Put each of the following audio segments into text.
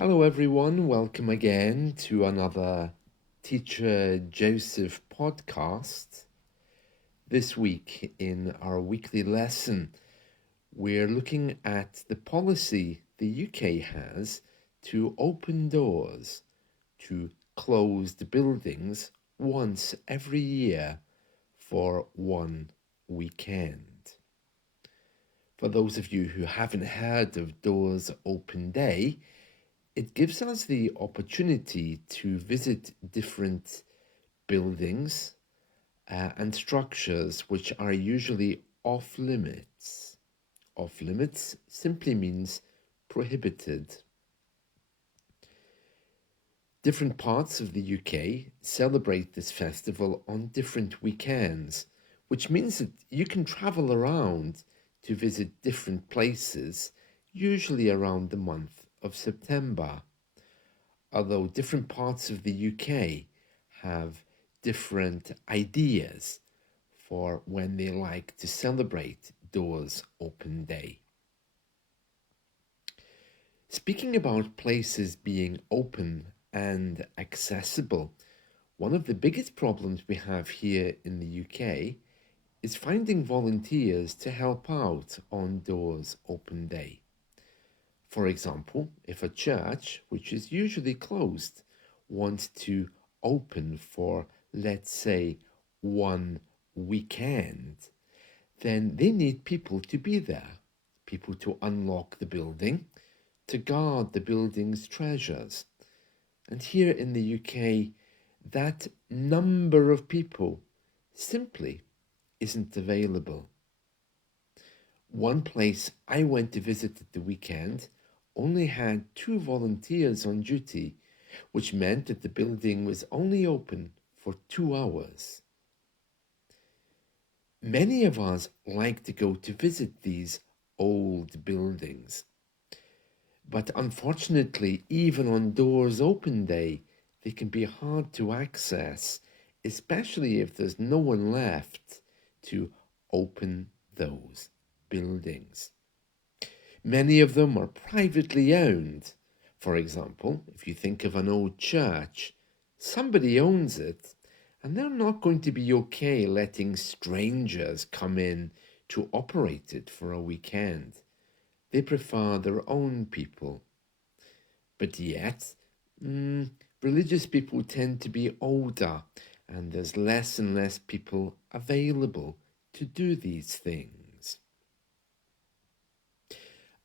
Hello everyone, welcome again to another Teacher Joseph podcast. This week in our weekly lesson, we're looking at the policy the UK has to open doors to closed buildings once every year for one weekend. For those of you who haven't heard of Doors Open Day, it gives us the opportunity to visit different buildings and structures which are usually off limits. Off limits simply means prohibited. Different parts of the UK celebrate this festival on different weekends, which means that you can travel around to visit different places, usually around the month of September. Although different parts of the UK have different ideas for when they like to celebrate Doors Open Day. Speaking about places being open and accessible, one of the biggest problems we have here in the UK is finding volunteers to help out on Doors Open Day. For example, if a church, which is usually closed, wants to open for, let's say, one weekend, then they need people to be there, people to unlock the building, to guard the building's treasures. And here in the UK, that number of people simply isn't available. One place I went to visit at the weekend only had 2 volunteers on duty, which meant that the building was only open for 2 hours. Many of us like to go to visit these old buildings. But unfortunately, even on Doors Open Day, they can be hard to access, especially if there's no one left to open those buildings. Many of them are privately owned. For example, if you think of an old church, somebody owns it, and they're not going to be okay letting strangers come in to operate it for a weekend. They prefer their own people. But yet, religious people tend to be older, and there's less and less people available to do these things.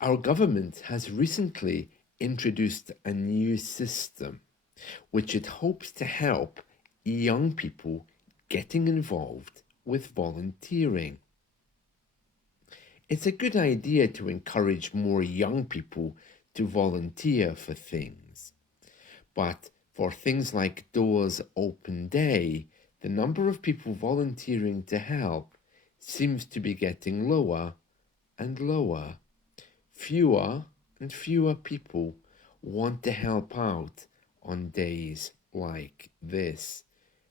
Our government has recently introduced a new system which it hopes to help young people getting involved with volunteering. It's a good idea to encourage more young people to volunteer for things. But for things like Doors Open Day, the number of people volunteering to help seems to be getting lower and lower. Fewer and fewer people want to help out on days like this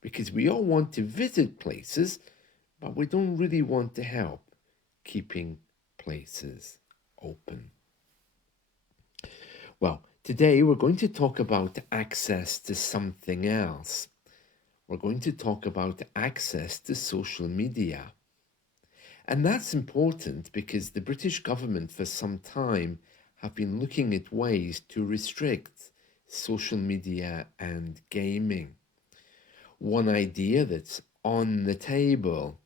because we all want to visit places, but we don't really want to help keeping places open. Well, today we're going to talk about access to something else. We're going to talk about access to social media. And that's important because the British government for some time have been looking at ways to restrict social media and gaming. One idea that's on the table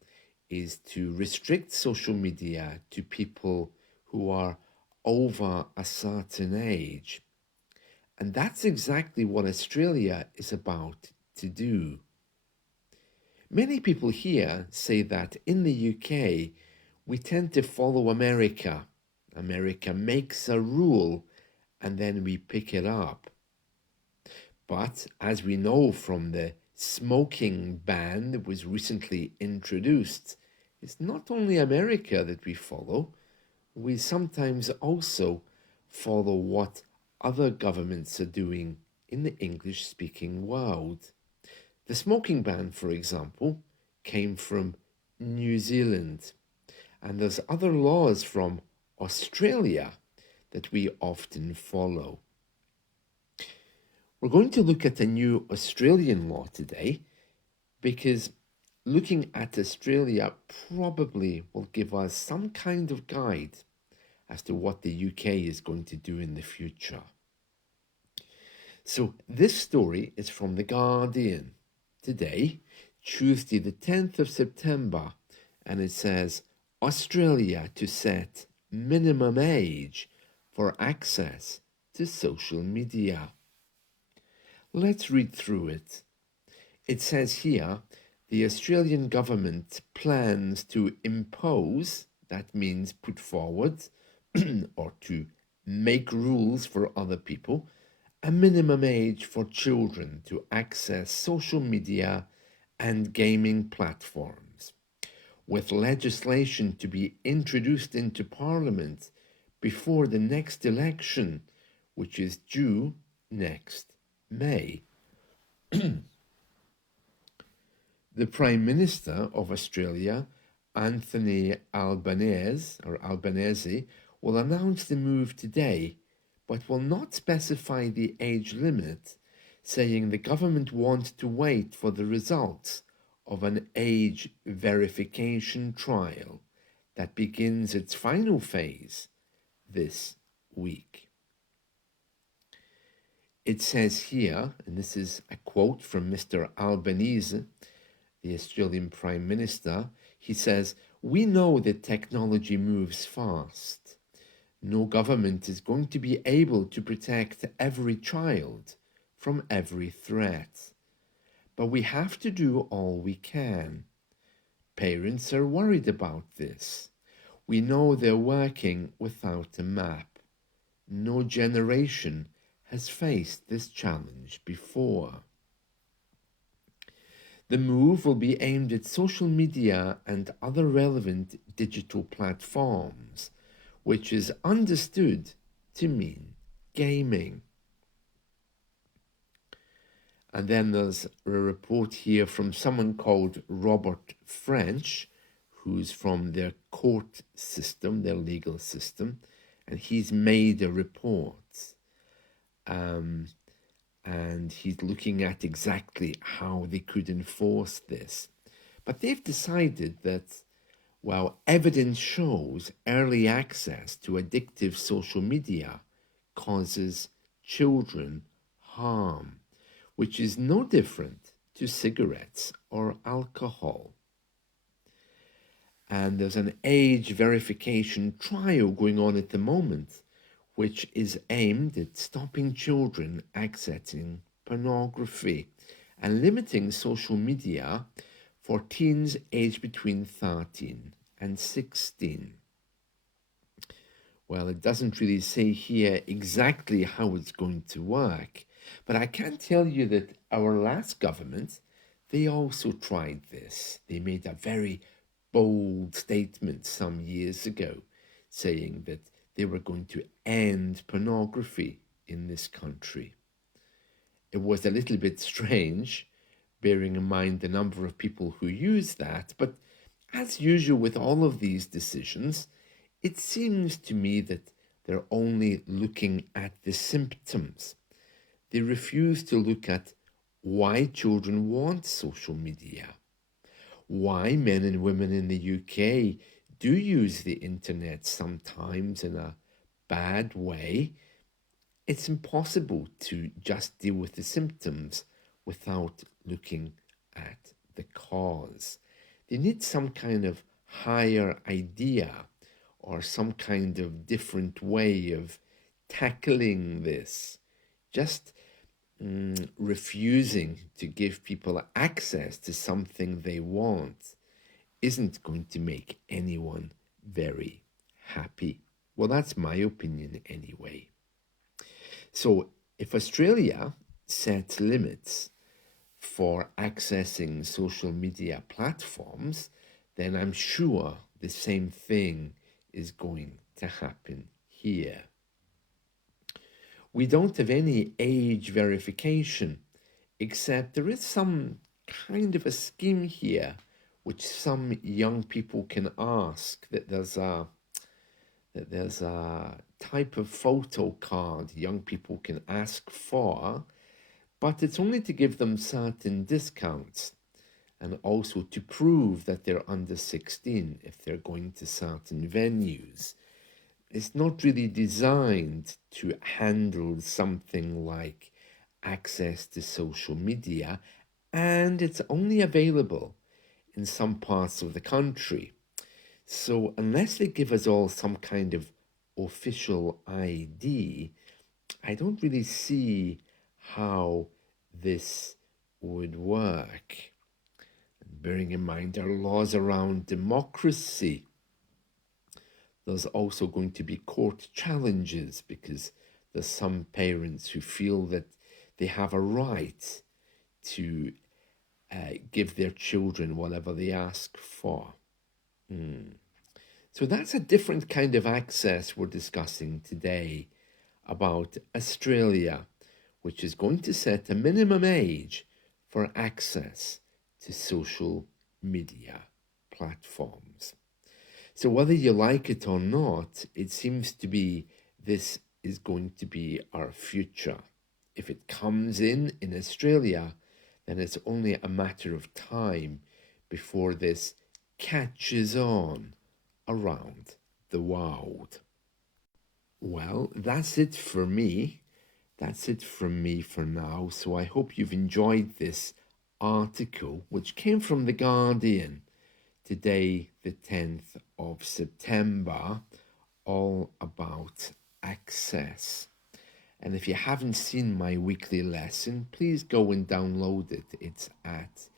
is to restrict social media to people who are over a certain age. And that's exactly what Australia is about to do. Many people here say that in the UK, we tend to follow America. America makes a rule and then we pick it up. But as we know from the smoking ban that was recently introduced, it's not only America that we follow, we sometimes also follow what other governments are doing in the English-speaking world. The smoking ban, for example, came from New Zealand, and there's other laws from Australia that we often follow. We're going to look at a new Australian law today because looking at Australia probably will give us some kind of guide as to what the UK is going to do in the future. So this story is from The Guardian today, Tuesday the 10th of September, and it says, Australia to set minimum age for access to social media. Let's read through it. It says here, the Australian government plans to impose, that means put forward, or to make rules for other people, a minimum age for children to access social media and gaming platforms, with legislation to be introduced into Parliament before the next election, which is due next May. The Prime Minister of Australia, Anthony Albanese, will announce the move today, but will not specify the age limit, saying the government wants to wait for the results of an age verification trial that begins its final phase this week. It says here, and this is a quote from Mr. Albanese, the Australian Prime Minister, he says, "We know that technology moves fast. No government is going to be able to protect every child from every threat. But we have to do all we can. Parents are worried about this. We know they're working without a map. No generation has faced this challenge before." The move will be aimed at social media and other relevant digital platforms, which is understood to mean gaming. And then there's a report here from someone called Robert French, who's from their court system, their legal system, and he's made a report. And he's looking at exactly how they could enforce this. But they've decided that, well, evidence shows early access to addictive social media causes children harm, which is no different to cigarettes or alcohol. And there's an age verification trial going on at the moment, which is aimed at stopping children accessing pornography and limiting social media for teens aged between 13 and 16. Well, it doesn't really say here exactly how it's going to work, but I can tell you that our last government, they also tried this. They made a very bold statement some years ago saying that they were going to end pornography in this country. It was a little bit strange, bearing in mind the number of people who use that, but as usual with all of these decisions, it seems to me that they're only looking at the symptoms. They refuse to look at why children want social media, why men and women in the UK do use the internet sometimes in a bad way. It's impossible to just deal with the symptoms without looking at the cause. They need some kind of higher idea or some kind of different way of tackling this. Just refusing to give people access to something they want isn't going to make anyone very happy. Well, that's my opinion anyway. So if Australia sets limits for accessing social media platforms, then I'm sure the same thing is going to happen here. We don't have any age verification, except there is some kind of a scheme here which some young people can ask, that there's a type of photo card young people can ask for, but it's only to give them certain discounts and also to prove that they're under 16 if they're going to certain venues. It's not really designed to handle something like access to social media, and it's only available in some parts of the country. So, unless they give us all some kind of official ID, I don't really see how this would work. Bearing in mind our laws around democracy, there's also going to be court challenges because there's some parents who feel that they have a right to give their children whatever they ask for. So that's a different kind of access we're discussing today about Australia, which is going to set a minimum age for access to social media platforms. So whether you like it or not, it seems to be this is going to be our future. If it comes in Australia, then it's only a matter of time before this catches on around the world. Well, that's it for me. That's it from me for now. So I hope you've enjoyed this article, which came from The Guardian today, the 10th of September, all about access. And if you haven't seen my weekly lesson, please go and download it. It's at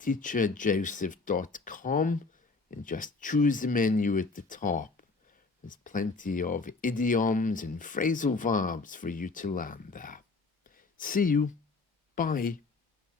teacherjoseph.com and just choose the menu at the top. There's plenty of idioms and phrasal verbs for you to learn there. See you. Bye.